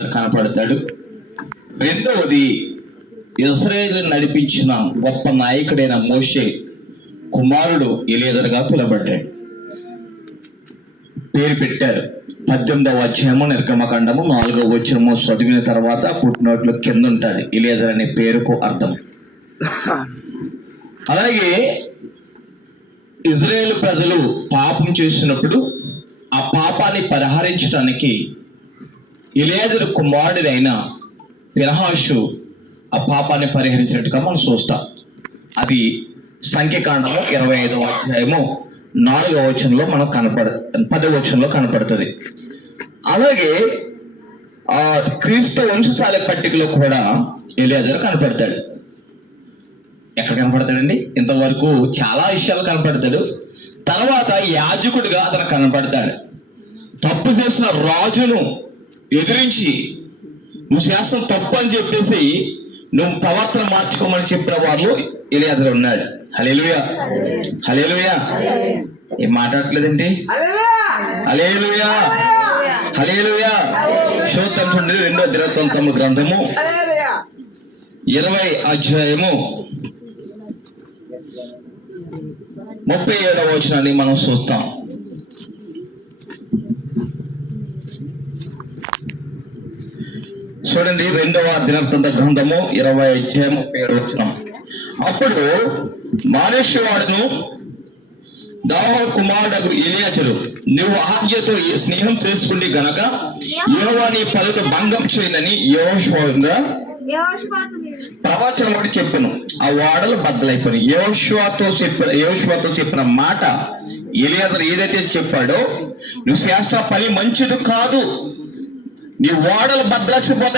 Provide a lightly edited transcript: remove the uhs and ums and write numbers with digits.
కనపడతాడు. రెండవది, ఇశ్రాయేలు నడిపించిన గొప్ప నాయకుడైన మోషే కుమారుడు ఎలియజరుగా పిలువబడ్డాడు. పేరు పెట్టారు. 18వ అధ్యాయము నిర్గమకాండము 4వ వచనము చదివిన తర్వాత పుట్టినోట్లు కింద ఉంటుంది ఎలియజరు అనే పేరుకు అర్థం. అలాగే ఇజ్రాయేలు ప్రజలు పాపం చేసినప్పుడు ఆ పాపాన్ని పరిహరించడానికి ఎలియజరు కుమారుడైన ఫినెహాసు ఆ పాపాన్ని పరిహరించినట్టుగా మనం చూస్తాం. అది సంఖ్యాకాండము 25వ అధ్యాయము 4వ వచనంలో మనకు 10వ వచనంలో కనపడుతుంది. అలాగే ఆ క్రీస్తు వంశశాల పట్టికలో కూడా ఎలియజరు కనపడతాడు. ఎక్కడ కనపడతాడండి? ఇంతవరకు చాలా విషయాలు కనపడతాడు. తర్వాత యాజకుడిగా అతను కనపడతాడు. తప్పు చేసిన రాజును ఎదిరించి నువ్వు చేస్తాం తప్పు అని చెప్పేసి నువ్వు ప్రవర్తన మార్చుకోమని చెప్పిన వాళ్ళు ఎలియజరు ఉన్నాడు. హల్లెలూయా, హల్లెలూయా. ఏం మాట్లాడట్లేదండి? హల్లెలూయా, హల్లెలూయా. చూద్దాం చూడండి, 2వ దినవృత్తాంతముల గ్రంథము 20వ అధ్యాయము 37వ వచనాన్ని మనం చూస్తాం. చూడండి, 2వ దినవృత్తాంత గ్రంథము 20వ అధ్యాయం 37వ వచనం. అప్పుడు మానేశ్వాడును దావీదు కుమారుడు ఎలియజరు, నువ్వు ఆజ్ఞతో స్నేహం చేసుకుంటే గనక యెహోవా నీ పలుకు భంగం చేయనని యెహోషువగా ప్రవచనం ఒకటి చెప్పాను. ఆ వాడలు బద్దలైపోయి యెహోషువతో చెప్పిన మాట ఎలియజరు ఏదైతే చెప్పాడో, నువ్వు చేస్తా పని మంచిది కాదు, నీ వాడలు బద్దలసిపోతాయి.